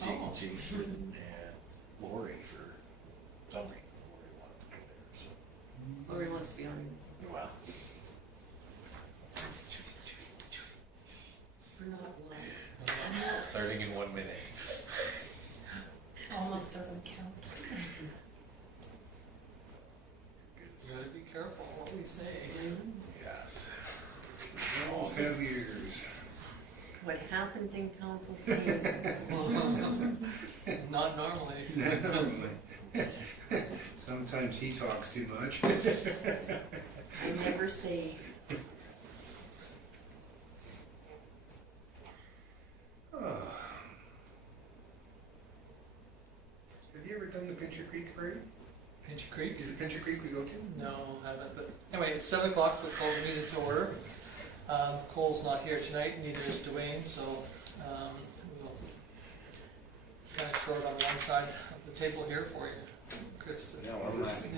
was Jason and Lori for some reason. Lori wanted to be there, so. Lori wants to be on. Wow. We're not long. Starting in 1 minute. Almost doesn't count. We gotta be careful what we say. Yes. All have ears. What happens in council stays. Not normally. Sometimes he talks too much. I never say. Have you ever done the Pincher Creek Parade? Pincher Creek? Is it Pincher Creek we go to? No, haven't. But anyway, it's 7 o'clock. We call the meeting to order. Cole's not here tonight, neither is Dwayne, so we'll kind of short on one side of the table here for you, Chris. Yeah, Well, listen.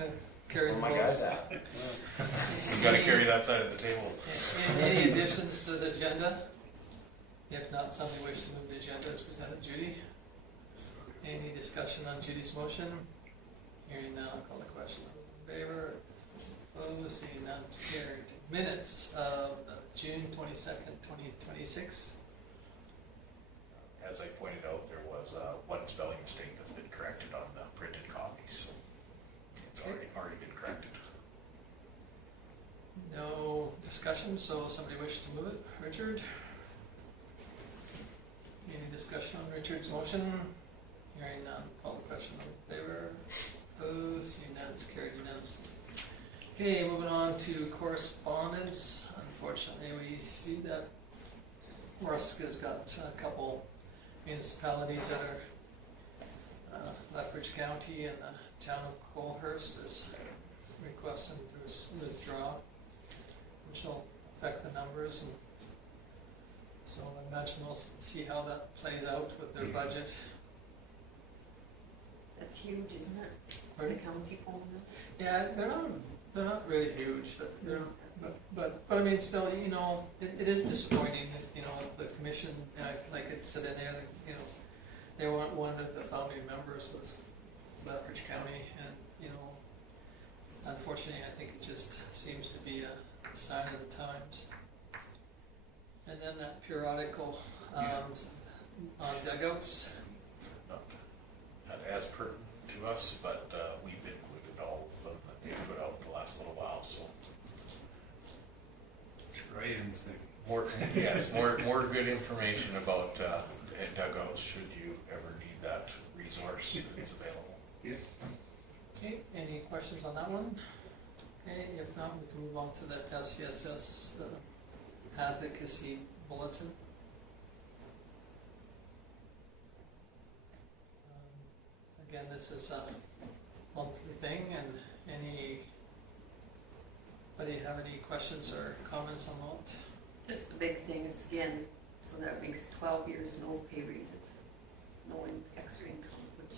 Carry the Where my ball. guys at? We gotta carry that side of the table. Any additions to the agenda? If not, somebody wish to move the agenda as presented, Judy? Any discussion on Judy's motion? Hearing none, I'll call the question. All in favor? Opposed? Seeing none, it's carried. Minutes of June 22nd, 2026. As I pointed out, there was one spelling mistake that's been corrected on the printed copies. It's already been corrected. No discussion, so somebody wish to move it? Richard? Any discussion on Richard's motion? Hearing none, call the question. All in favor? Opposed? Seeing none, it's carried unanimously. Okay, moving on to correspondence. Unfortunately, we see that Ruska's got a couple municipalities that are Lethbridge County and the town of Colehurst is requesting to withdraw, which will affect the numbers. And so I imagine we'll see how that plays out with their budget. That's huge, isn't it? The Pardon? county owns it. Yeah, they're not really huge, but I mean, still, you know, it is disappointing that, you know, the commission, like it said in there, that, you know, they weren't one of the founding members was Lethbridge County, and, you know, unfortunately, I think it just seems to be a sign of the times. And then that periodical on dugouts. Not as pertinent to us, but we've included all of them that they've put out the last little while, so. It's Ryan's thing. More good information about dugouts should you ever need that resource that's available. Yeah. Okay, any questions on that one? Okay, if not, we can move on to the FCSS advocacy bulletin. Again, this is a monthly thing, and anybody have any questions or comments on that? Just the big thing is, again, so that makes 12 years, no pay raises, no extra income, which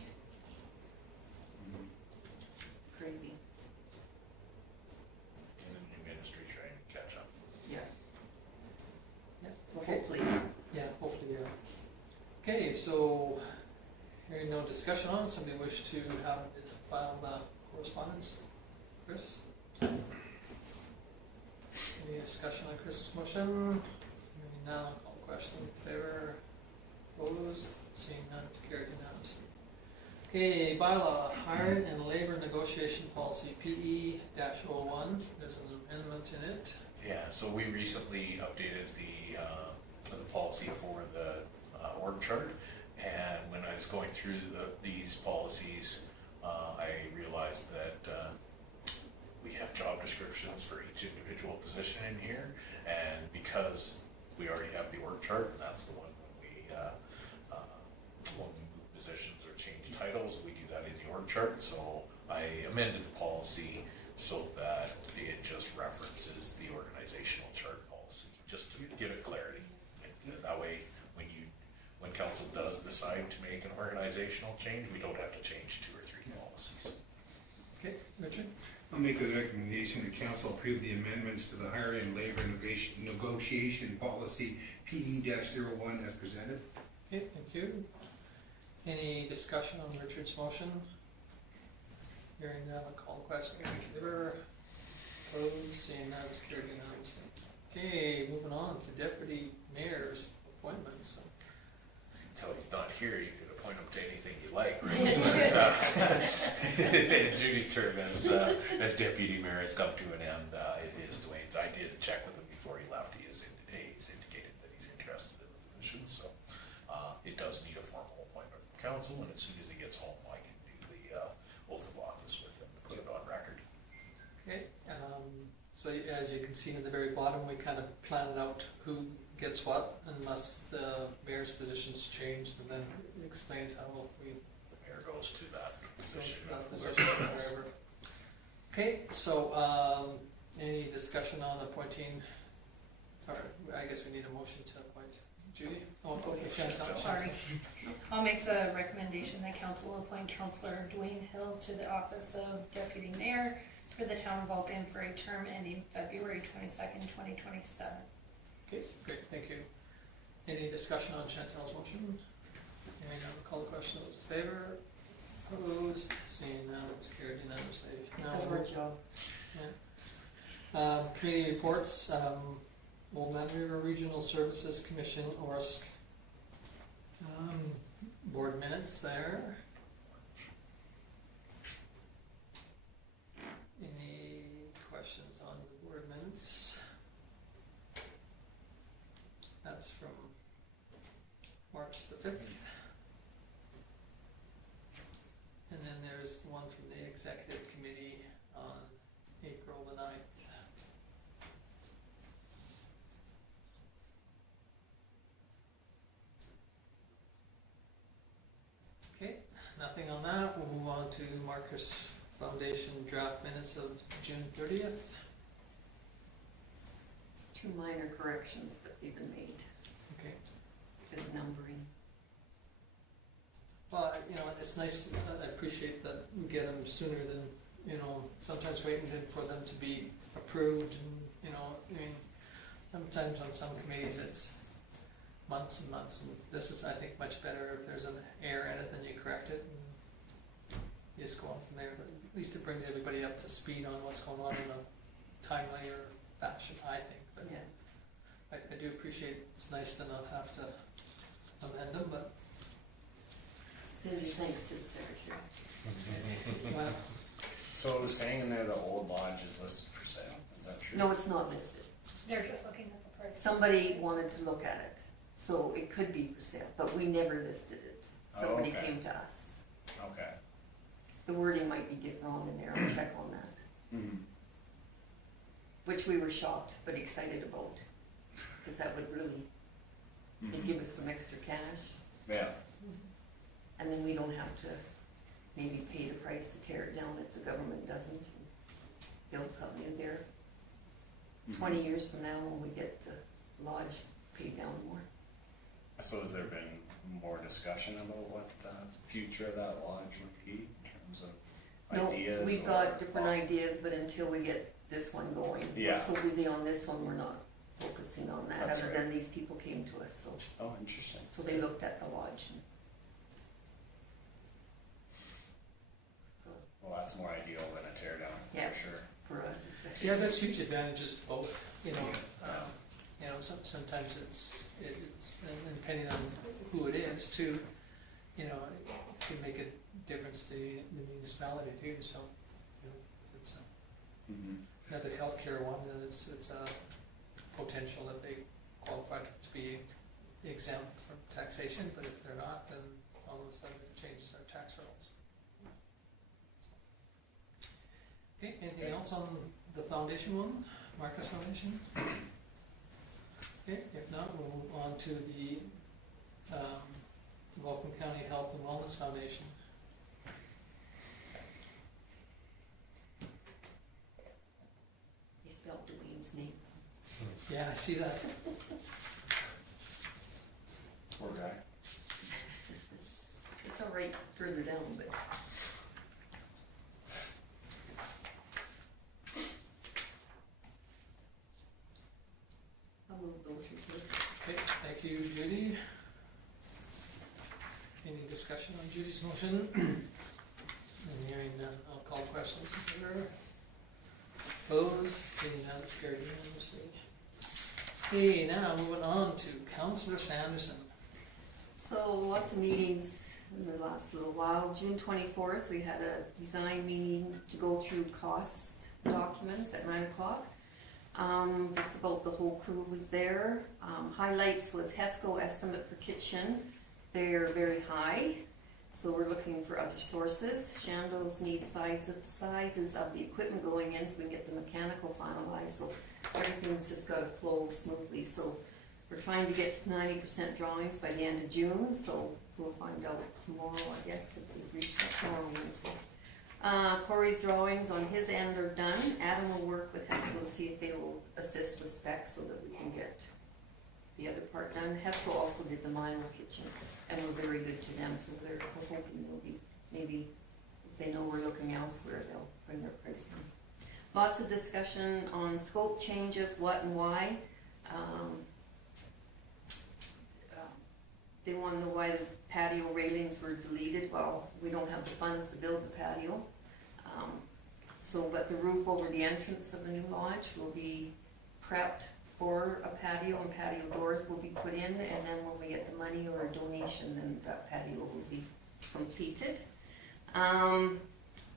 crazy. And the new industry trying to catch up. Yeah. Yeah. So Okay. hopefully, Yeah, hopefully, yeah. Okay, so hearing no discussion on it, somebody wish to have file the correspondence? Chris? Any discussion on Chris' motion? Hearing none, I'll call the question. In favor? Opposed? Seeing none, it's carried unanimously. Okay, bylaw, hiring and labor negotiation policy, PE-01. There's an amendment in it. Yeah, so we recently updated the policy for the org chart, and when I was going through these policies, I realized that we have job descriptions for each individual position in here, and because we already have the org chart, and that's the one when we move positions or change titles, we do that in the org chart. So I amended the policy so that it just references the organizational chart policy, just to give it clarity. And that way, when council does decide to make an organizational change, we don't have to change 2 or 3 policies. Okay, Richard? I'll make a recommendation that council approve the amendments to the hiring and labor negotiation policy PE-01 as presented. Okay, thank you. Any discussion on Richard's motion? Hearing none, I'll call the question. In favor? Opposed? Seeing none, it's carried unanimously. Okay, moving on to deputy mayor's appointments. Until he's not here, you could appoint him to anything you like, right? But, Judy's term as deputy mayor has come to an end. It is Dwayne's. I did check with him before he left. He's indicated that he's interested in the position, so it does need a formal appointment from council, and as soon as he gets home, I can do the oath of office with him to put it on record. Okay, so as you can see in the very bottom, we kind of planned out who gets what, unless the mayor's position's changed, and then it explains how we The mayor goes to that so position. that position wherever. Okay, so any discussion on appointing, or I guess we need a motion to appoint Judy? Oh, okay, Chantal. Sorry. I'll make the recommendation that council appoint Councillor Dwayne Hill to the office of deputy mayor for the town of Vulcan for a term ending February 22nd, 2027. Okay, great, thank you. Any discussion on Chantal's motion? Hearing none, call the question, those in favor? Opposed? Seeing none, it's carried unanimously. It's Now, a hard job. committee reports, Old Man River Regional Services Commission, ORSC. Board minutes there. Any questions on the board minutes? That's from March the 5th. And then there's the one from the executive committee on April the 9th. Okay, nothing on that. We'll move on to Marcus Foundation draft minutes of June 30th. 2 minor corrections, but they've been made, Okay. just numbering. Well, it's nice, I appreciate that we get them sooner than, sometimes waiting for them to be approved and, sometimes on some committees it's months and months, and this is, I think, much better. If there's an error in it, then you correct it and you just go on from there, but at least it brings everybody up to speed on what's going on in a timelier fashion, I think. But Yeah. I do appreciate, it's nice to not have to amend them, but, Cindy, thanks to the secretary. well, So it was saying in there the old lodge is listed for sale, is that true? No, it's not listed. They're just looking at the price. Somebody wanted to look at it, so it could be for sale, but we never listed it. Somebody okay. came to us. Okay. The wording might be wrong in there, I'll check on that. Mm-hmm. Which we were shocked, but excited about, because that would really, it'd give us some extra cash, Yeah. and then we don't have to maybe pay the price to tear it down if the government doesn't, and build something in there. Mhm. 20 years from now, when we get the lodge paid down more. So has there been more discussion about what the future of that lodge would be in terms of No, ideas? we've or- got different ideas, but until we get this one going, we're Yeah. so busy on this one, we're not focusing on that, That's other right. than these people came to us, Oh, interesting. so they looked at the lodge. And so, Well, that's more ideal than a tear down, Yeah. for sure. for us especially. yeah, there's huge advantages to both, Yeah. sometimes it's, and depending on who it is too, it can make a difference to the municipality too, so, it's Mm-hmm. another healthcare one, and it's a potential that they qualify to be exempt from taxation, but if they're not, then all of a sudden it changes our tax rolls. Okay, anything else on the foundation one, Marcus Foundation? Okay, if not, we'll move on to the Vulcan County Health and Wellness Foundation. He spelled Dwayne's name. Yeah, I see that. Poor guy. It's all right further down, but. I'll move those reports. Okay, thank you, Judy. Any discussion on Judy's motion? And hearing none, I'll call questions in favor. Opposed, seeing none, it's carried unanimously. Okay, now moving on to Councillor Sanderson. So lots of meetings in the last little while. June 24th, we had a design meeting to go through cost documents at 9 o'clock. Just about the whole crew was there. Highlights was HESCO estimate for kitchen. They're very high, so we're looking for other sources. Shandos need sizes of the equipment going in so we can get the mechanical finalized, so everything's just gotta flow smoothly. So we're trying to get to 90% drawings by the end of June, so we'll find out tomorrow, I guess, if we've reached that tomorrow, Wednesday. Corey's drawings on his end are done. Adam will work with HESCO to see if they will assist with specs so that we can get the other part done. HESCO also did the minor kitchen, and we're very good to them, so we're hoping they'll be, maybe if they know we're looking elsewhere, they'll bring their price down. Lots of discussion on scope changes, what and why. They want to know why the patio railings were deleted. Well, we don't have the funds to build the patio. But the roof over the entrance of the new lodge will be prepped for a patio, and patio doors will be put in, and then when we get the money or a donation, then that patio will be completed.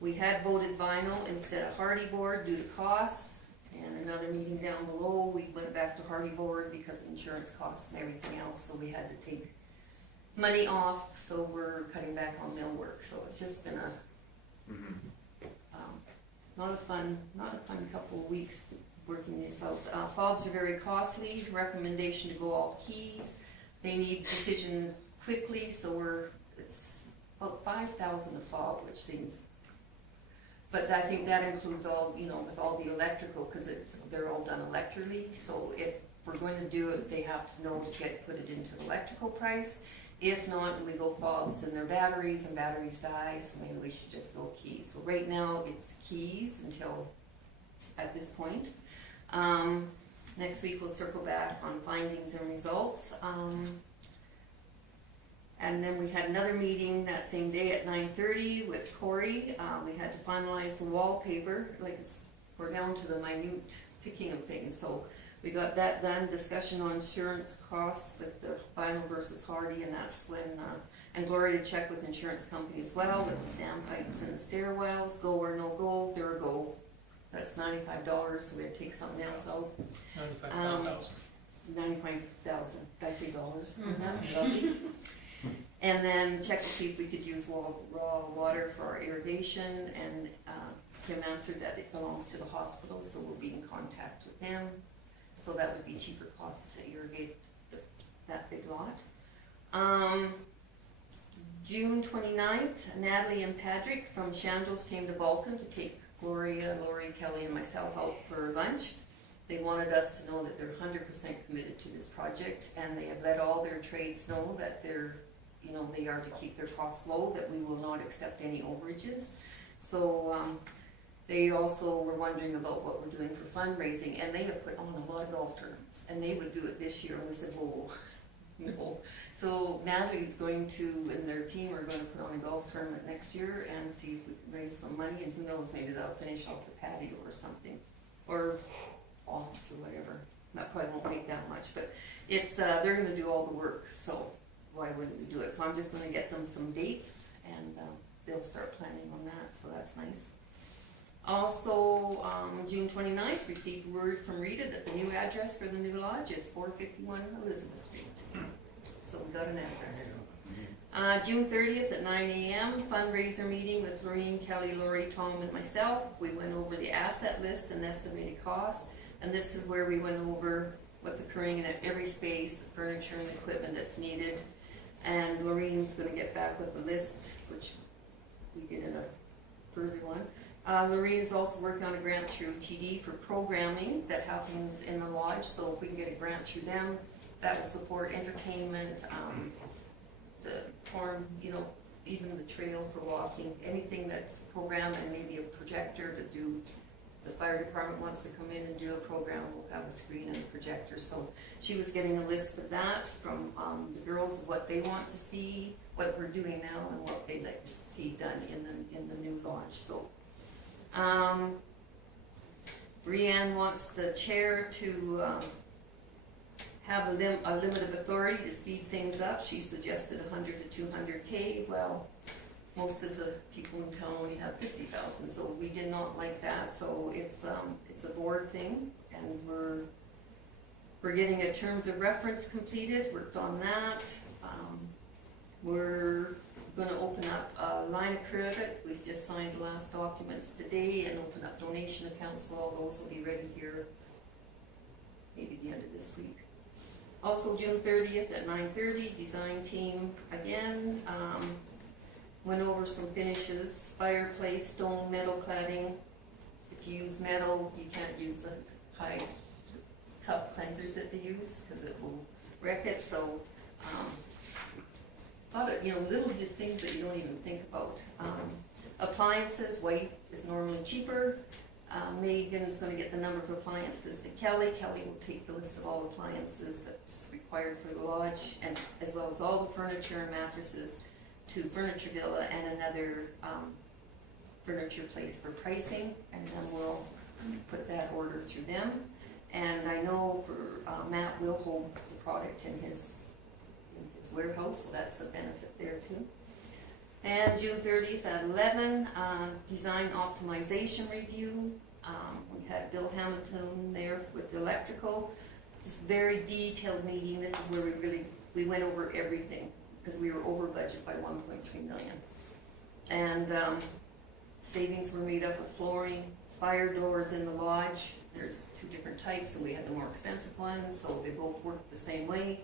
We had voted vinyl instead of hardy board due to costs, and another meeting down below, we went back to hardy board because of insurance costs and everything else, so we had to take money off, so we're cutting back on millwork. So it's just been a not a fun couple of weeks working this out. Fobs are very costly. Recommendation to go all keys. They need decision quickly, so it's about 5,000 a fob, which seems. But I think that includes all, with all the electrical, because they're all done electrically. So if we're going to do it, they have to know to put it into the electrical price. If not, we go fobs and their batteries, and batteries die, so maybe we should just go keys. So right now, it's keys until at this point. Next week, we'll circle back on findings and results. And then we had another meeting that same day at 9:30 with Corey. We had to finalize the wallpaper, we're down to the minute picking of things. So we got that done. Discussion on insurance costs with the vinyl versus hardy, and that's when, and Gloria to check with insurance company as well with the standpipes and the stairwells, go or no go. They're a go. That's $95, so we had to take something else out. 95,000. 95,000. Did I say dollars? And then check to see if we could use raw water for our irrigation, and Kim answered that it belongs to the hospital, so we'll be in contact with them. So that would be cheaper cost to irrigate that big lot. June 29th, Natalie and Patrick from Shandos came to Vulcan to take Gloria, Lori, Kelly, and myself out for lunch. They wanted us to know that they're 100% committed to this project, and they have let all their trades know that they are to keep their costs low, that we will not accept any overages. So they also were wondering about what we're doing for fundraising, and they have put on a lot of golf tournaments, and they would do it this year, and we said, whoa, no. So Natalie's going to, and their team are going to put on a golf tournament next year and see if we can raise some money, and who knows, maybe they'll finish off the patio or something, or office or whatever. That probably won't make that much, but it's they're going to do all the work, so why wouldn't we do it? So I'm just going to get them some dates, and they'll start planning on that, so that's nice. Also, June 29th, received word from Rita that the new address for the new lodge is 451 Elizabeth Street. So we got an address. June 30th at 9 a.m., fundraiser meeting with Lorene, Kelly, Lori, Tom, and myself. We went over the asset list and estimated costs, and this is where we went over what's occurring in every space, the furniture and equipment that's needed. And Lorene's going to get back with the list, which we did in a further one. Lorene is also working on a grant through TD for programming that happens in the lodge, so if we can get a grant through them, that will support entertainment, the farm, even the trail for walking, anything that's programmed, and maybe a projector to do. The fire department wants to come in and do a program, we'll have a screen and a projector. So she was getting a list of that from the girls, of what they want to see, what we're doing now and what they'd like to see done in the new launch, so. Brianne wants the chair to, have a limit of authority to speed things up. She suggested 100 to 200K. Well, most of the people in town only have 50,000, so we did not like that. So it's a board thing, and we're getting a terms of reference completed. Worked on that. We're gonna open up a line of credit. We just signed the last documents today and open up donation accounts. So all those will be ready here maybe the end of this week. Also, June 30th at 9:30, design team again, went over some finishes, fireplace, stone, metal cladding. If you use metal, you can't use the high, tough cleansers that they use, because it will wreck it, so, a lot of, little just things that you don't even think about. Appliances, white is normally cheaper. Megan is gonna get the number of appliances to Kelly. Kelly will take the list of all appliances that's required for the lodge, and as well as all the furniture and mattresses to Furniture Villa and another furniture place for pricing, and then we'll put that order through them. And I know for Matt will hold the product in his warehouse, so that's a benefit there too. And June 30th at 11, design optimization review. We had Bill Hamilton there with the electrical. This very detailed meeting. This is where we went over everything, because we were over budget by 1.3 million. And savings were made up of flooring, fire doors in the lodge. There's 2 different types, and we had the more expensive ones, so they both worked the same way.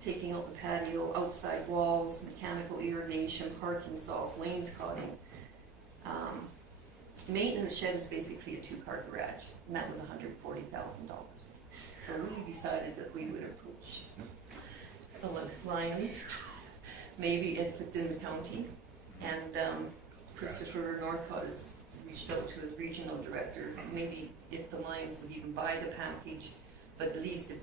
Taking out the patio, outside walls, mechanical irrigation, parking stalls, wainscoting. Maintenance shed is basically a 2-car garage, and that was $140,000. So we decided that we would approach the Lions, maybe within the county, and Christopher Northcott has reached out to his regional director, maybe if the Lions would even buy the package, but at least if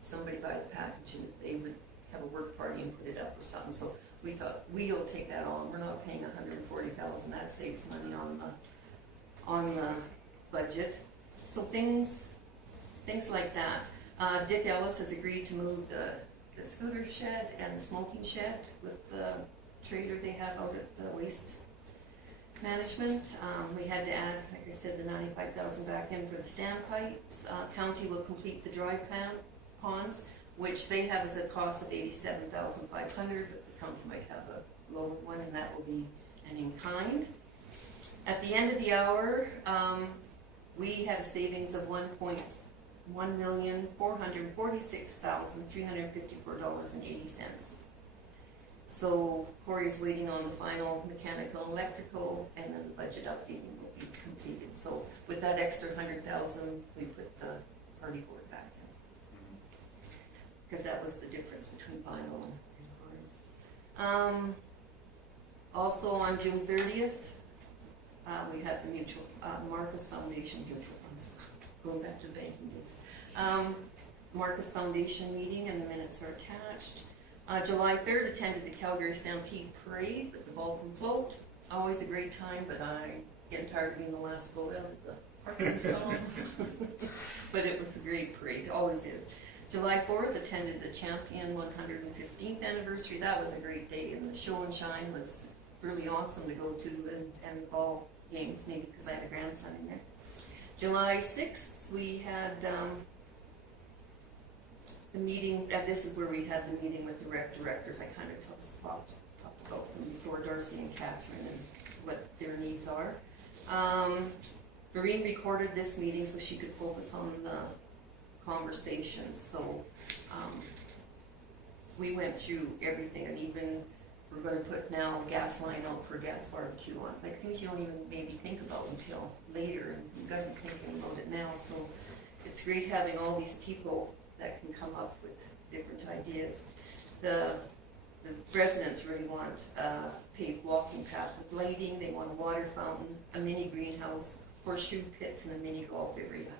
somebody buy the package and they would have a work party and put it up or something. So we thought, we'll take that on. We're not paying $140,000. That saves money on the budget. So things like that. Dick Ellis has agreed to move the scooter shed and the smoking shed with the trailer they have out at the waste management. We had to add, like I said, the $95,000 back in for the standpipes. County will complete the dry ponds, which they have as a cost of $87,500, but the county might have a lower one, and that will be an in-kind. At the end of the hour, we had a savings of $1,446,354.80. So Corey's waiting on the final mechanical and electrical, and then the budget updating will be completed. So with that extra $100,000, we put the party board back in, because that was the difference between vinyl and hard. Also on June 30th, we had the Marcus Foundation mutual funds, going back to the banking days. Marcus Foundation meeting, and the minutes are attached. July 3rd, attended the Calgary Stampede Parade with the Vulcan float. Always a great time, but I'm getting tired of being the last float out of the parking stall. But it was a great parade, it always is. July 4th, attended the Champion 115th anniversary. That was a great day, and the show and shine was really awesome to go to, and ball games, maybe because I had a grandson in there. July 6th, we had the meeting, this is where we had the meeting with the rec directors. I kind of talked about them before, Darcy and Catherine, and what their needs are. Maureen recorded this meeting so she could focus on the conversations. So we went through everything, and even we're going to put now gas line out for a gas barbecue on, like things you don't even maybe think about until later, and you got to be thinking about it now. So it's great having all these people that can come up with different ideas. The residents really want a paved walking path with lighting. They want a water fountain, a mini greenhouse, horseshoe pits, and a mini golf area.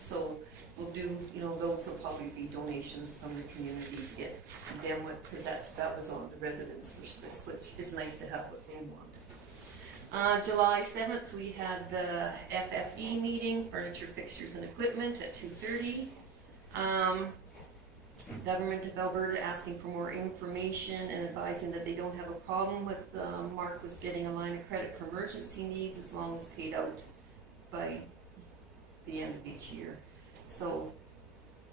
So we'll do, you know, those will probably be donations from the community to get them with, because that was on the residents' wish list, which is nice to have what they want. July 7th, we had the FFE meeting, furniture, fixtures, and equipment at 2:30. Government of Alberta asking for more information and advising that they don't have a problem with, Mark was getting a line of credit for emergency needs as long as paid out by the end of each year. So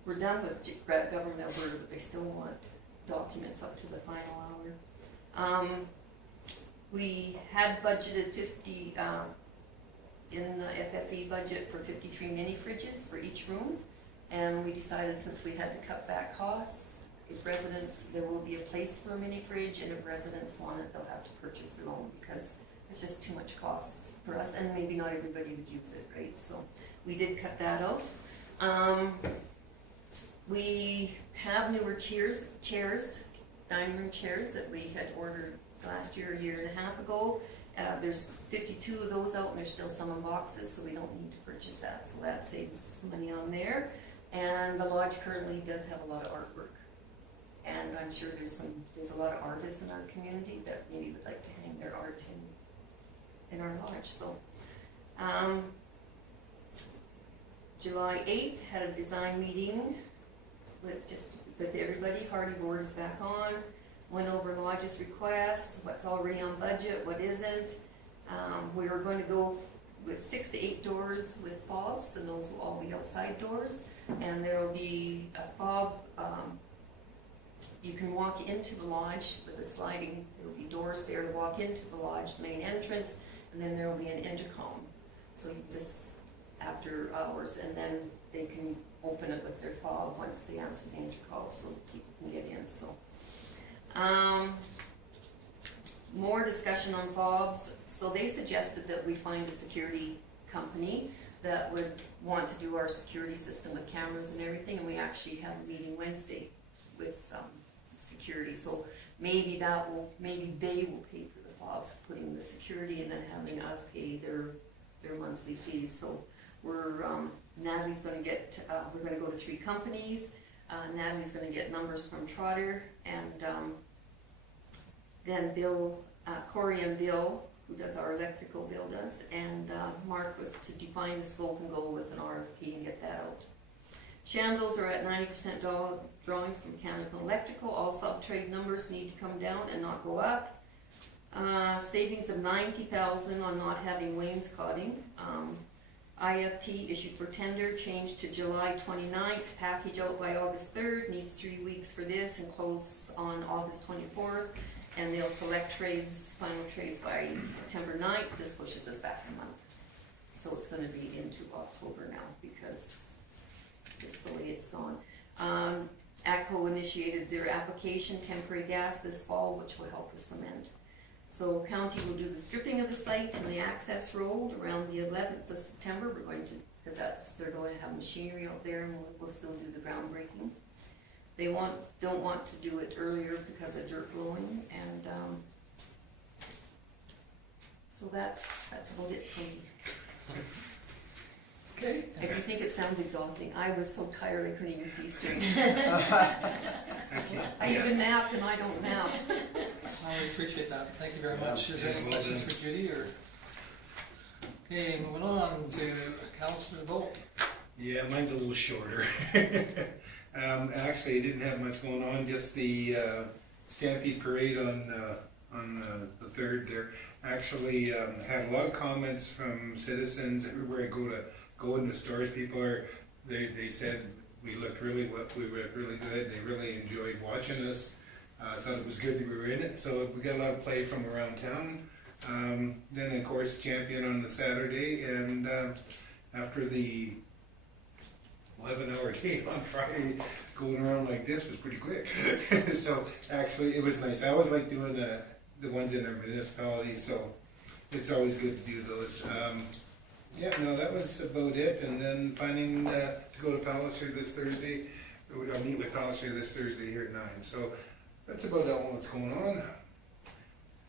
we're done with Government of Alberta, but they still want documents up to the final hour. We had budgeted 50, in the FFE budget for 53 mini fridges for each room. And we decided, since we had to cut back costs, if residents, there will be a place for a mini fridge, and if residents want it, they'll have to purchase their own, because it's just too much cost for us, and maybe not everybody would use it, right? So we did cut that out. We have newer chairs, dining room chairs that we had ordered last year, a year and a half ago. There's 52 of those out, and there's still some in boxes, so we don't need to purchase that, so that saves money on there. And the lodge currently does have a lot of artwork, and I'm sure there's a lot of artists in our community that maybe would like to hang their art in our lodge. So July 8th had a design meeting with everybody. Hardy Board is back on. Went over lodge's requests, what's already on budget, what isn't. We were going to go with 6 to 8 doors with fobs, and those will all be outside doors. And there will be a fob, you can walk into the lodge with a sliding, there will be doors there to walk into the lodge, the main entrance, and then there will be an intercom. So you just, after hours, and then they can open it with their fob once they answer the intercom, so people can get in. So more discussion on fobs. So they suggested that we find a security company that would want to do our security system with cameras and everything, and we actually have a meeting Wednesday with security. So maybe they will pay for the fobs, putting the security, and then having us pay their monthly fees. So we're Natalie's going to get. We're going to go to 3 companies. Natalie's going to get numbers from Trotter, and then Bill, Corey and Bill, who does our electrical bill, does, and Mark was to define the scope and go with an RFP and get that out. Shambles are at 90% drawings from mechanical and electrical. All sub-trade numbers need to come down and not go up. Savings of $90,000 on not having wainscoting. IFT issued for tender, changed to July 29th, package out by August 3rd, needs 3 weeks for this, and close on August 24th. And they'll select trades, final trades by September 9th. This pushes us back a month. So it's going to be into October now, because just the way it's gone. ATCO initiated their application, temporary gas, this fall, which will help with cement. So county will do the stripping of the site and the access road around the 11th of September. We're going to, because they're going to have machinery out there, and we'll still do the groundbreaking. They don't want to do it earlier because of dirt blowing, and so that's about it for me. Okay. If you think it sounds exhausting, I was so tired I couldn't even see straight. I even napped, and I don't nap. I appreciate that. Thank you very much. Is there any Well questions done. for Judy, or? Okay, moving on to Councillor Volt. Yeah, mine's a little shorter. Actually, I didn't have much going on, just the Stampede Parade on the 3rd there. Actually, had a lot of comments from citizens everywhere I go in the stores. People they said we looked really good. They really enjoyed watching us. Thought it was good that we were in it. So we got a lot of play from around town. Then of course Champion on the Saturday, and after the 11-hour day on Friday, going around like this was pretty quick. So actually it was nice. I always like doing the ones in our municipalities, so it's always good to do those. Yeah, no, that was about it. And then planning to go to Palliser this Thursday. I'll meet with Palliser this Thursday here at 9. So that's about all that's going on.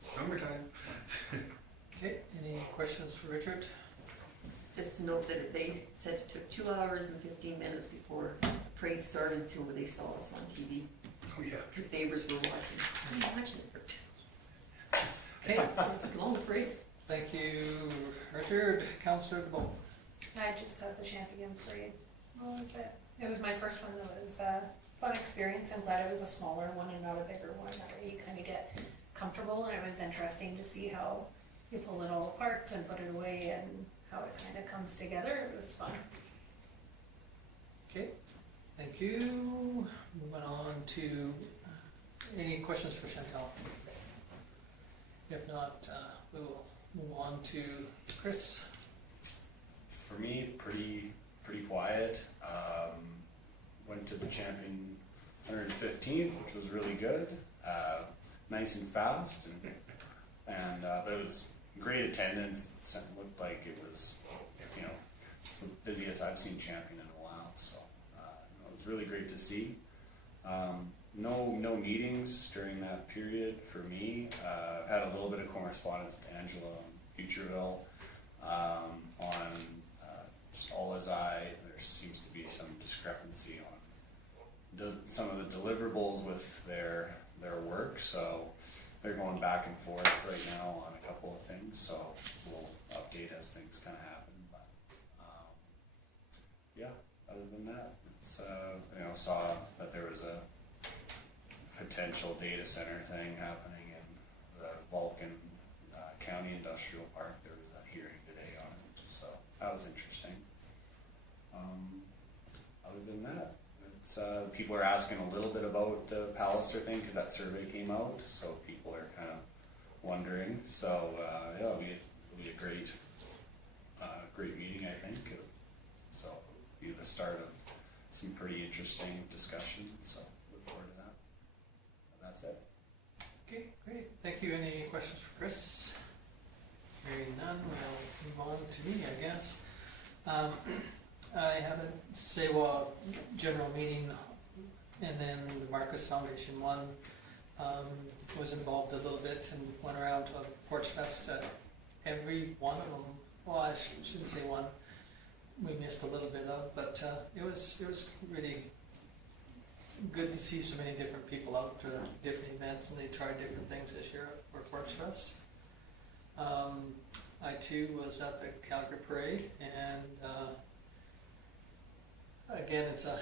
Summertime. Okay, any questions for Richard? Just to note that they said it took 2 hours and 15 minutes before the parade started until they saw us on TV. Oh, yeah. Because neighbors were watching. I'm watching it. Okay, Long parade. thank you, Richard. Councillor DeBolt. I just had the Champion Parade. What was it? It was my first one, though. It was a fun experience. I'm glad it was a smaller one and not a bigger one. That way you kind of get comfortable, and it was interesting to see how you pull it all apart and put it away and how it kind of comes together. It was fun. Okay, thank you. Moving on to, any questions for Chantal? If not, we will move on to Chris. For me, pretty quiet. Went to the Champion 115th, which was really good. Nice and fast, and but it was great attendance. It looked like it was, you know, it's the busiest I've seen Champion in a while. So it was really great to see. No meetings during that period for me. Had a little bit of correspondence with Angela in Futureville on just all as there seems to be some discrepancy on some of the deliverables with their work. So they're going back and forth right now on a couple of things. So we'll update as things kind of happen. But yeah, other than that, it's saw that there was a potential data center thing happening in the Vulcan County Industrial Park. There was a hearing today on it, so that was interesting. Other than that, it's people are asking a little bit about the Palliser thing because that survey came out, so people are kind of wondering. So yeah, it'll be a great meeting, I think. So it'll be the start of some pretty interesting discussion. So look forward to that. That's it. Okay, great. Thank you. Any questions for Chris? Hearing none, we'll move on to me, I guess. I had a SEWA general meeting, and then the Marcus Foundation one was involved a little bit and went around to Porch Fest at every one of them. Well, I shouldn't say one. We missed a little bit of, but it was really good to see so many different people out to different events, and they tried different things this year for Porch Fest. I too was at the Calgary Parade, and again, it's a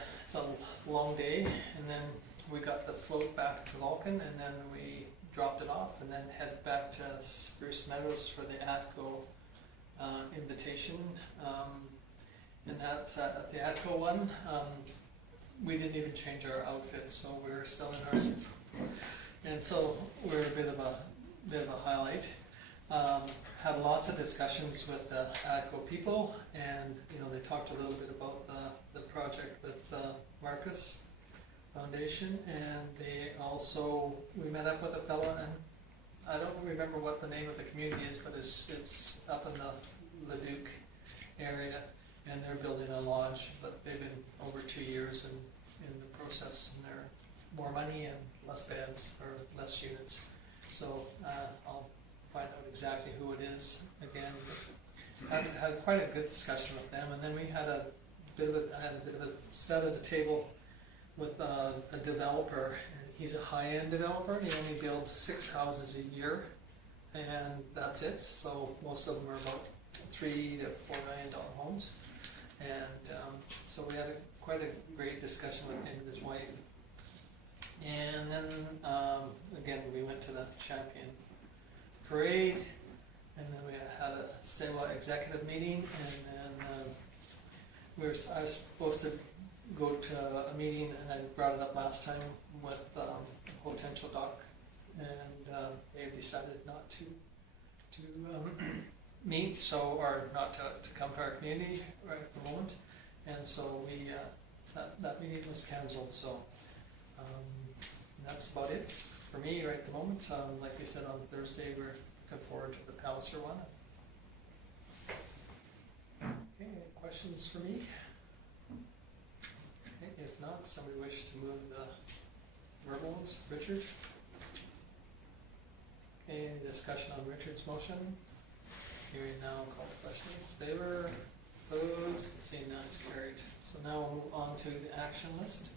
long day, and then we got the float back to Vulcan, and then we dropped it off, and then head back to Spruce Meadows for the ATCO invitation. And that's at the ATCO one. We didn't even change our outfits, so we were still in ours, and so we're a bit of a highlight. Had lots of discussions with the ATCO people, and they talked a little bit about the project with Marcus Foundation, and we met up with a fellow, and I don't remember what the name of the community is, but it's up in the Leduc area, and they're building a lodge, but they've been over 2 years in the process, and they're more money and less beds or less units. So I'll find out exactly who it is again. But had quite a good discussion with them, and then we had a bit of a set at the table with a developer. He's a high-end developer. He only builds 6 houses a year, and that's it. So most of them are about $3 to $4 million homes, and so we had quite a great discussion with him and his wife. And then again, we went to the Champion Parade, and then we had a SEWA executive meeting, and then I was supposed to go to a meeting, and I brought it up last time with potential doc, and they've decided not to meet, or not to come to our community right at the moment, and so we that meeting was cancelled. So that's about it for me right at the moment. Like I said, on Thursday we're looking forward to the Palliser one. Okay, any questions for me? Okay, if not, somebody wish to move the verbal ones? Richard? Okay, any discussion on Richard's motion? Hearing now, call the question in favor. Opposed? Seeing none, it's carried. So now we'll move on to the action list.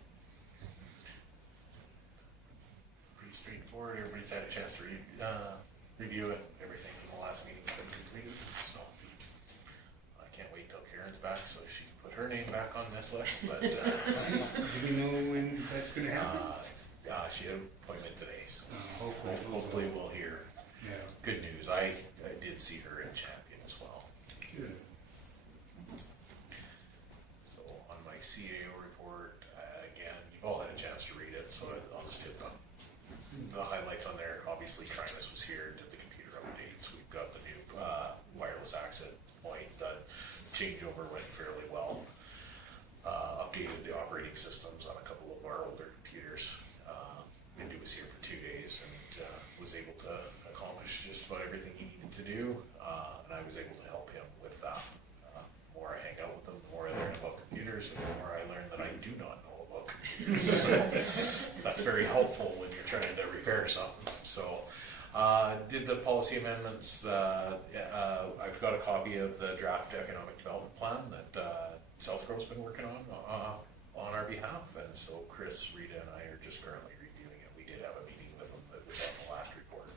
Pretty straightforward, everybody's had a chance to review it, everything from the last meeting's been completed, so. I can't wait till Karen's back so she can put her name back on this list, but, Do we know when that's gonna happen? she had an appointment today, so Hopefully. we'll hear Yeah, good news. I did see her in Champion as well. good. So on my CAO report, again, you've all had a chance to read it, so I'll just hit the highlights on there. Obviously, Trimus was here, did the computer updates. We've got the new wireless access point. The changeover went fairly well. Updated the operating systems on a couple of our older computers. Mindy was here for 2 days and was able to accomplish just about everything he needed to do, and I was able to help him with that. The more I hang out with him, the more I learn about computers, and the more I learn that I do not know about computers. So that's very helpful when you're trying to repair something. So did the policy amendments. I've got a copy of the draft economic development plan that South Grove's been working on our behalf, and so Chris, Rita, and I are just currently reviewing it. We did have a meeting with them that was on the last report.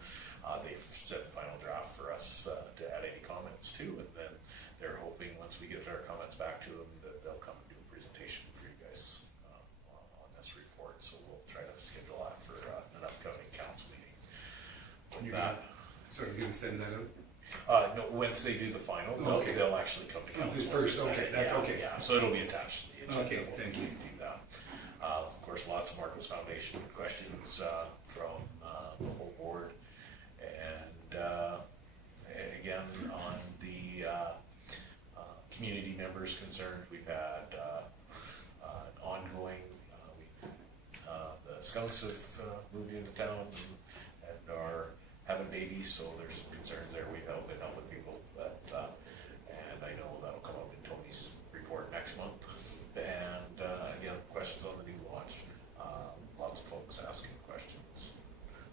They've set the final draft for us to add any comments to, and then they're hoping once we get our comments back to them that they'll come and do a presentation for you guys on this report. So we'll try to schedule that for an upcoming council meeting. With that, So you're gonna send that out? no, once they do the final, Okay. they'll actually come to council. First, okay, that's Yeah, okay. Yeah, so it'll be attached to the agenda. Okay, We'll thank you. Do that. Of course, lots of Marcos Foundation questions from the whole board. And again, on the community members concerned, we've had an ongoing, the skunks have moved into town and are having babies, so there's some concerns there. We've been helping people, but, and I know that'll come up in Tony's report next month. And again, questions on the new launch. Lots of folks asking questions.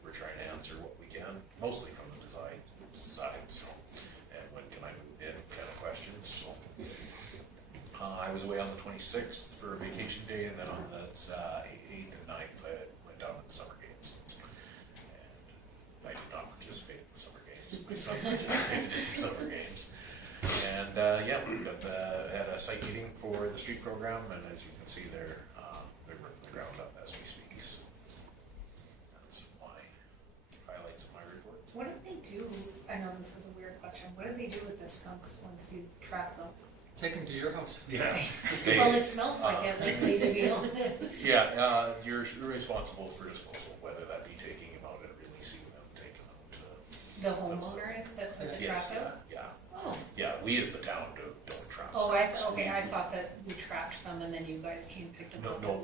We're trying to answer what we can, mostly from the design side. So, and when can I move in kind of questions. So, I was away on the 26th for vacation day, and then on the 8th and 9th, I went down to the summer games. And I did not participate in the summer games. My son participated in the summer games. And yeah, we've got had a site meeting for the street program, and as you can see, they're working the ground up as we speak. So that's my highlights of my report. What did they do? I know this is a weird question. What did they do with the skunks once you trap them? Take them to your house. Yeah. Well, it smells like it lately, to be honest. Yeah, you're responsible for disposal, whether that be taking them out and releasing them, taking them to. The homeowner is that put the trap Yes, out? yeah. Oh. Yeah, we as the town don't trap. Oh, skunks. okay, I thought that we trapped them and then you guys came picked them up. No, what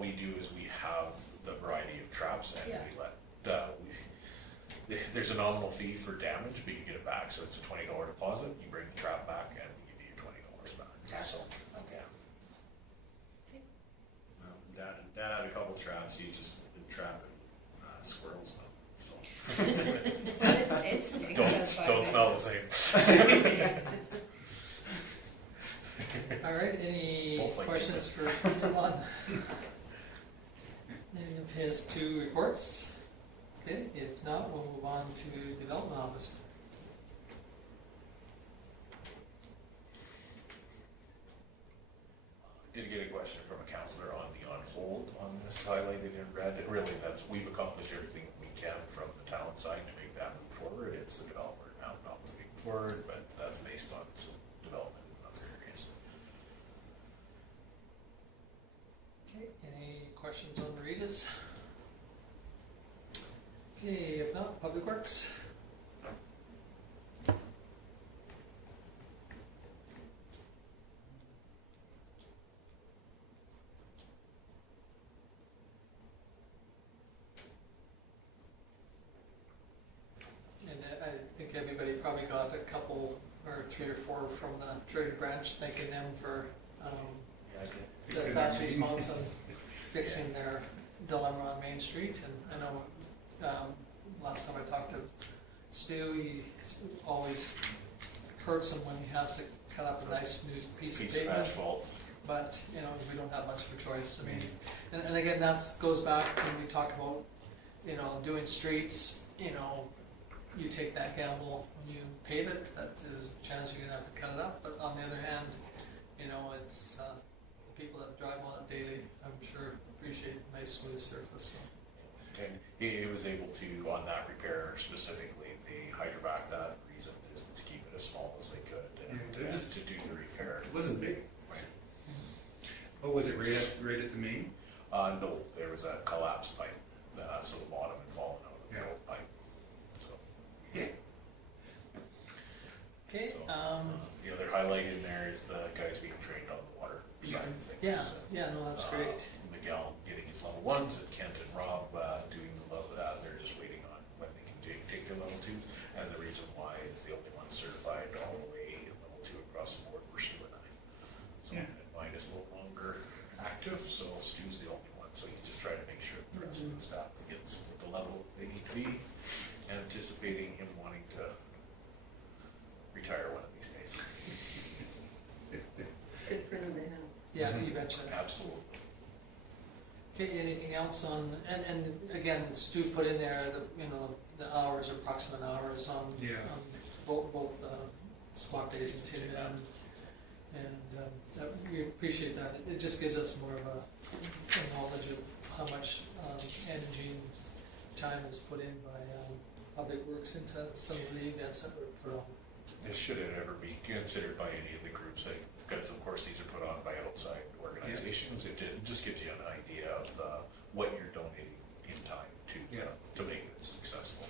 we do is we have the variety of traps, and Yeah. we let, there's a nominal fee for damage, but you get it back, so it's a $20 deposit, you bring the trap back, and we give you your $20 back, Gotcha. so. Okay. Dad had a couple traps, he just been trapping squirrels though, so. It stinks outside. Don't smell the same. All right, any Both like questions for Kim on any of his two reports? Okay, if not, we'll move on to Development Officer. Did get a question from a counselor on the on hold on this highlighted in red. Really, we've accomplished everything we can from the town side to make that move forward. It's the developer now not moving forward, but that's based on some development in other areas. Okay, any questions on Rita's? Okay, if not, Public Works. And I think everybody probably got a couple, or 3 or 4 from the Treasure Branch, thanking them for Yeah, I did. the fast response on fixing their dilemma on Main Street. And I know last time I talked to Stu, he always hurts him when he has to cut up a nice new piece of Piece of pavement. asphalt. But, you know, we don't have much of a choice. I mean, and again, that's goes back when we talk about, you know, doing streets, you know, you take that gamble when you pave it, that there's a chance you're gonna have to cut it up. But on the other hand, you know, it's, people that drive on it daily, I'm sure appreciate a nice smooth surface, so. And he was able to, on that repair specifically, the hydrovac, that reason is to keep it as small as they could and Yeah, and there's- to do the repair. It wasn't big. Oh, was it right at the main? No, there was a collapsed pipe, so the bottom had fallen out of the Yeah. old pipe. So, Yeah. Okay, the other highlight in there is the guys being trained on the water side of things. yeah, So, yeah, no, that's great. Miguel getting his level ones, and Kent and Rob doing the level, they're just waiting on when they can take their level twos. And the reason why is the only one certified all the way level two across the board were Stu and I. So Yeah. mine is a little longer active, so Stu's the only one, so he's just trying to make sure the rest of the staff gets to the level they need to be, anticipating him wanting to retire one of these days. Good for them to have. Yeah, you betcha. Absolutely. Okay, anything else on, and again, Stu put in there, the, you know, the hours, approximate hours on, Yeah. on both spot days and tin and we appreciate that. It just gives us more of a knowledge of how much energy and time is put in by Public Works into some of the events that were put on. This should it ever be considered by any of the groups that, because of course these are put on by outside organizations, it just gives you an idea of what you're donating in time to make it successful.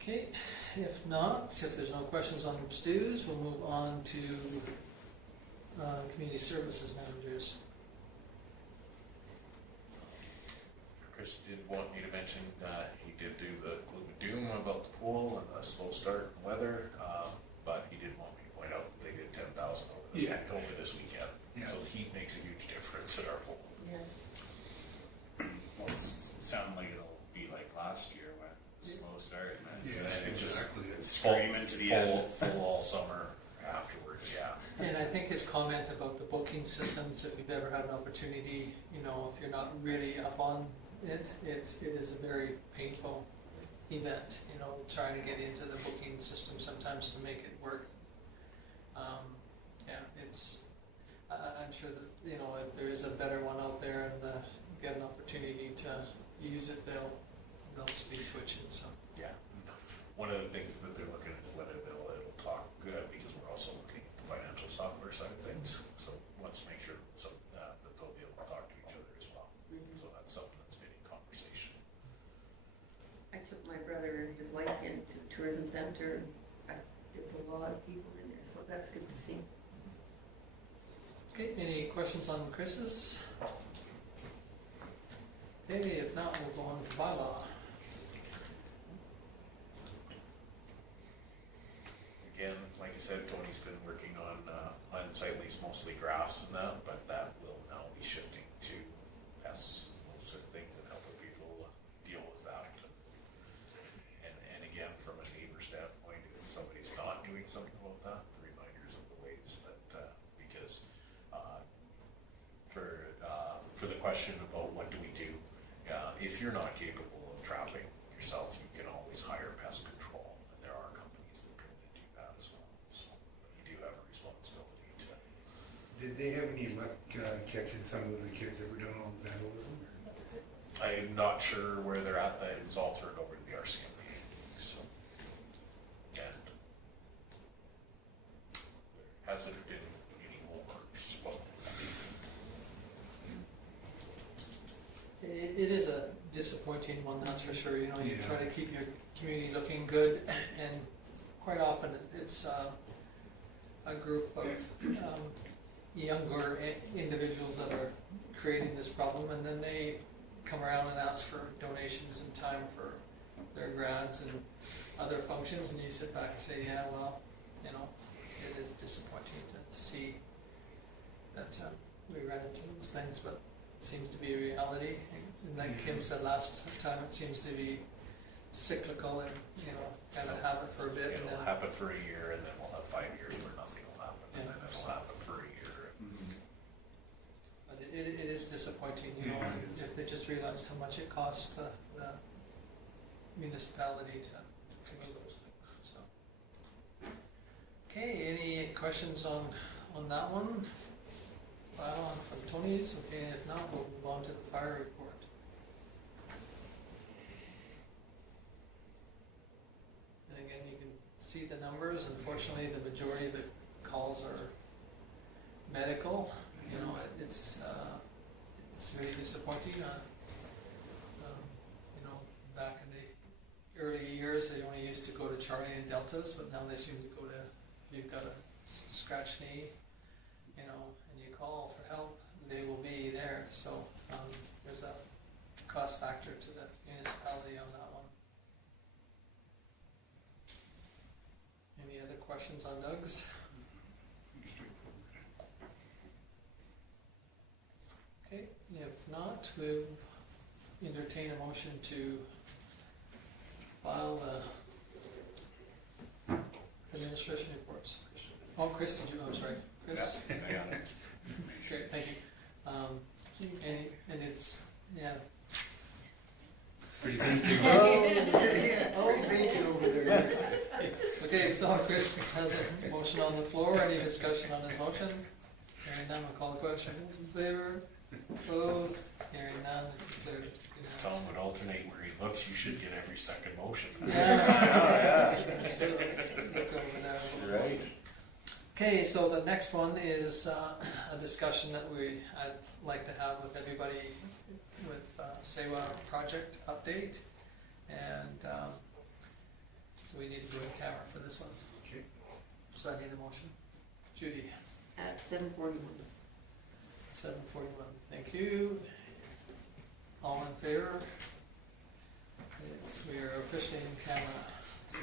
Okay, if not, if there's no questions on Stu's, we'll move on to community services managers. Chris did want me to mention, he did do the gloom and doom about the pool and the slow start and weather, but he did want me to point out that they did 10,000 over this weekend. Yeah. So the heat makes a huge difference at our pool. Yes. Well, it's sounding like it'll be like last year when the slow started, man. Yeah, And it just- exactly. It's Scream into the end. full all summer afterwards, yeah. And I think his comment about the booking systems, if you've ever had an opportunity, you know, if you're not really up on it, it is a very painful event, you know, trying to get into the booking system sometimes to make it work. Yeah, it's, I'm sure that, you know, if there is a better one out there and get an opportunity to use it, they'll be switching, so. Yeah. One of the things that they're looking at is whether it'll talk good, because we're also looking at the financial software side of things. So let's make sure that they'll be able to talk to each other as well. So that's something that's been in conversation. I took my brother and his wife into the tourism center. There was a lot of people in there, so that's good to see. Okay, any questions on Chris's? Okay, if not, we'll go on to bylaw. Again, like I said, Tony's been working on unsightly, mostly grass and that, but that will now be shifting to pests, those sort of things, and helping people deal with that. And again, from a neighbor standpoint, if somebody's not doing something about that, the reminders of the ways that, because for the question about what do we do, if you're not capable of trapping yourself, you can always hire pest control, and there are companies that can do that as well. So you do have a responsibility to. Did they have any luck catching some of the kids that were doing all the vandalism? I'm not sure where they're at. It was all turned over to the RCMP. So, and there hasn't been any more. Well, It is a disappointing one, that's for sure. You know, you Yeah. try to keep your community looking good, and quite often it's a group of younger individuals that are creating this problem, and then they come around and ask for donations and time for their grads and other functions, and you sit back and say, yeah, well, you know, it is disappointing to see that we ran into those things, but it seems to be a reality. And like Kim said last time, it seems to be cyclical and, you know, kind of have it for a bit and It'll then. happen for a year, and then we'll have 5 years where nothing will happen, and Yeah. then it'll happen for a year. But it is disappointing, you know, Yeah, it is. if they just realized how much it costs the municipality to fix those things, so. Okay, any questions on that one? Well, from Tony's, okay, if not, we'll move on to the fire report. And again, you can see the numbers, unfortunately, the majority of the calls are medical, you know, it's really disappointing, you know, back in the early years, they only used to go to Charlie and Deltas, but now they seem to go to, you've got a scratched knee, you know, and you call for help, they will be there, so, there's a cost factor to the municipality on that one. Any other questions on Doug's? Okay, if not, we'll entertain a motion to file the administration reports. Oh, Chris, did you, I'm sorry, Chris? Yeah, hang on. Great, thank you. And it's, yeah, Pretty thinking. Pretty thinking over there. okay, so Chris has a motion on the floor, any discussion on his motion? Hearing none, we'll call the question, those in favor, opposed, hearing none, it's declared If Tom unanimous. would alternate where he looks, you should get every second motion. Yeah. Look over there. You're right. Okay, so the next one is a discussion that I'd like to have with everybody with SEWA project update. And so we need to go in camera for this one. Okay. So I need a motion. Judy, At 7:41. 7:41. Thank you. All in favor? We are officially in camera. So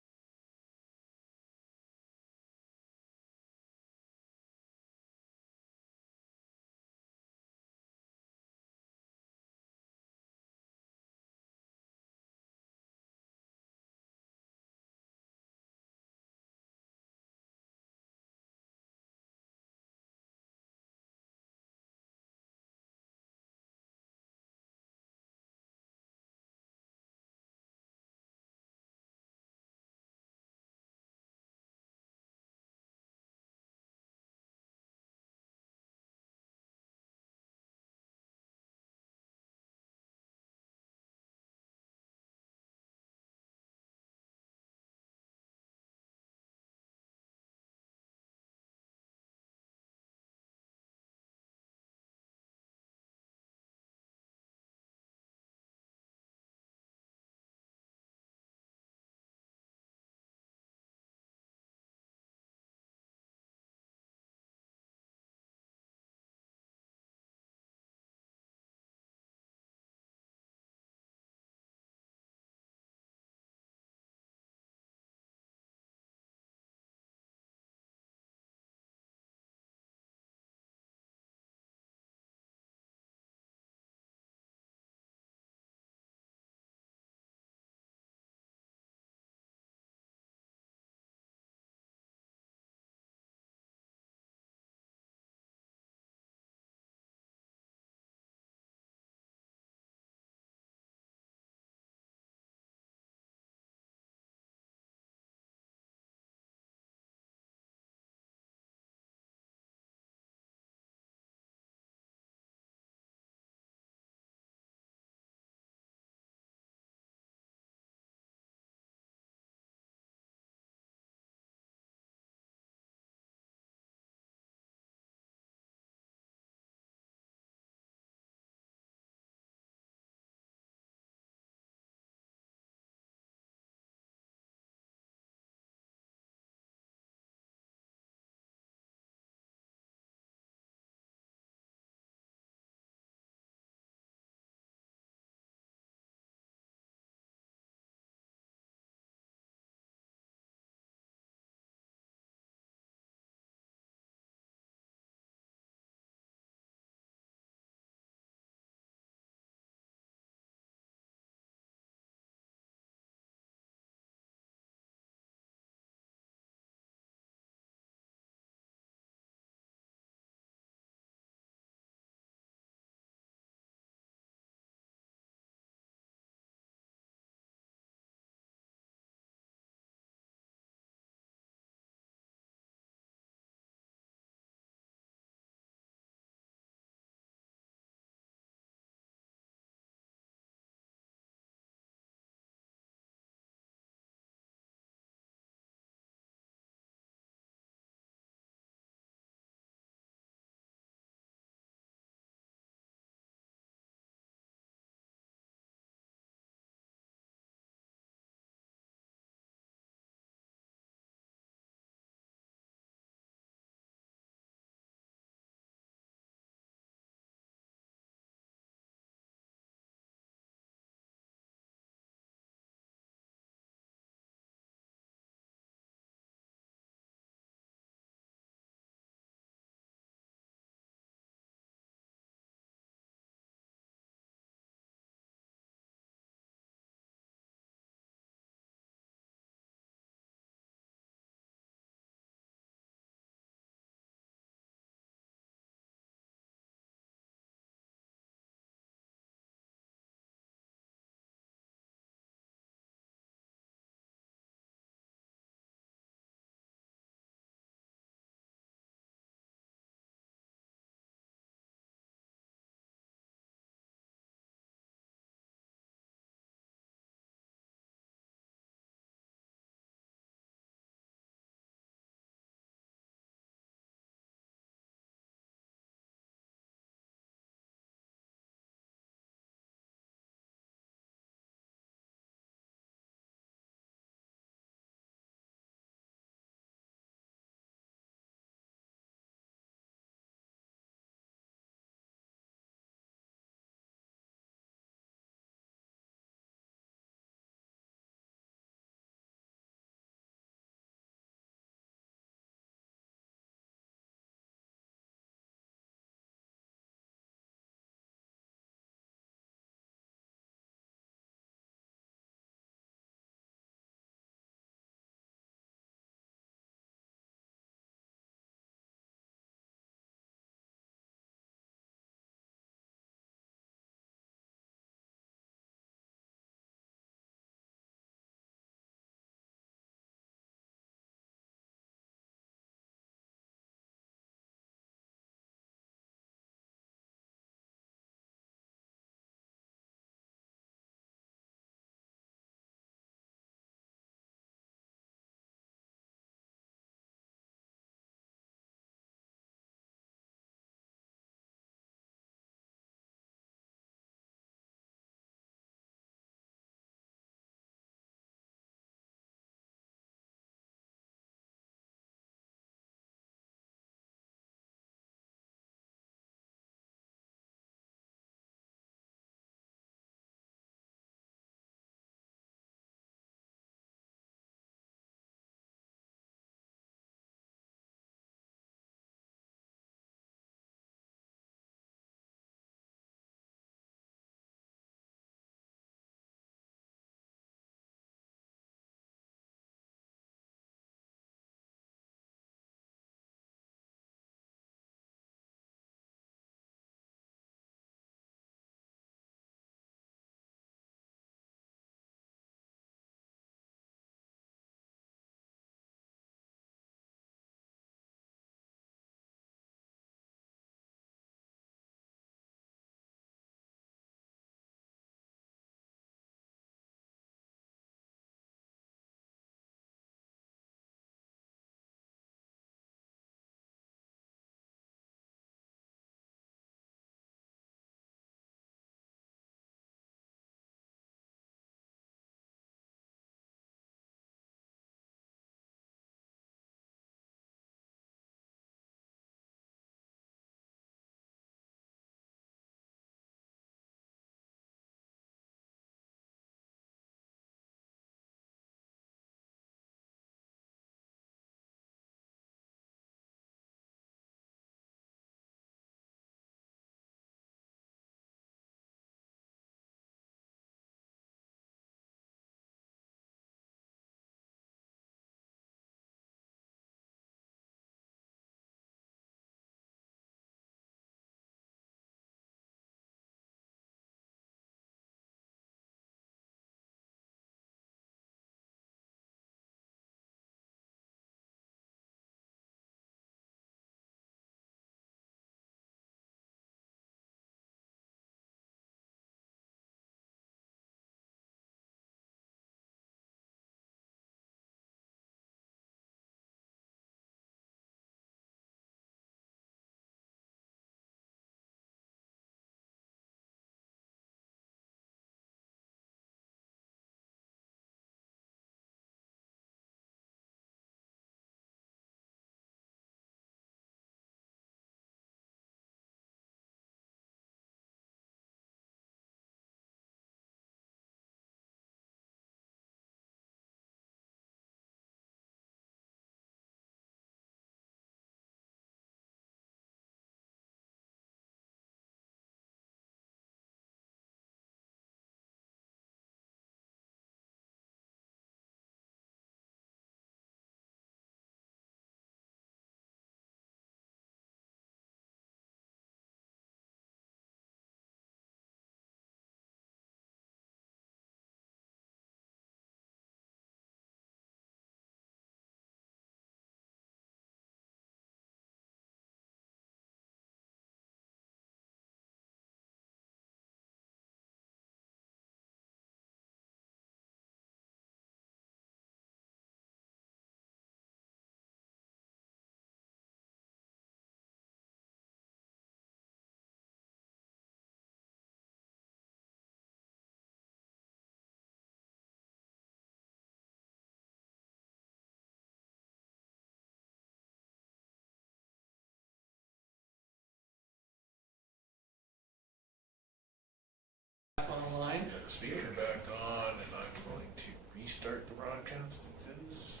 Get the speaker back on, and I'm going to restart the broadcast. It is.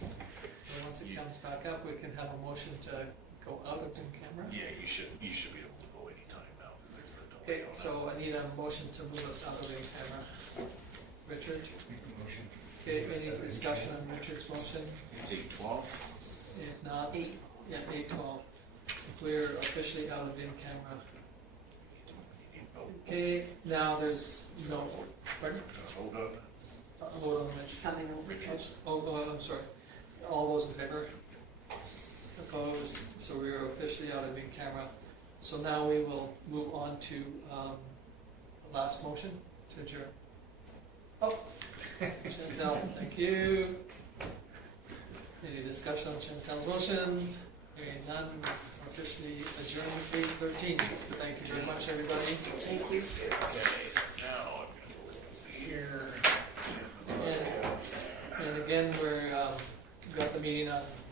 So once it comes back up, we can have a motion to go out of in camera. Yeah, you should be able to go anytime now, because there's a delay Okay, on it. so I need a motion to move us out of in camera. Richard? Make a motion. Okay, any discussion on Richard's motion? It's 8:12. If not, Eight. yeah, 8:12. We're officially out of in camera. Okay, now there's no, pardon? Hold on, Hold on, Mitch. Coming over. Richards. Oh, I'm sorry. All those in favor? Opposed? So we are officially out of in camera. So now we will move on to the last motion to adjourn. Oh, Chantel, thank you. Any discussion on Chantel's motion? Hearing none, we're officially adjourning 8:13. Thank you very much, everybody. Thank you. Okay, so now I'm gonna go over here. And again, we're got the meeting on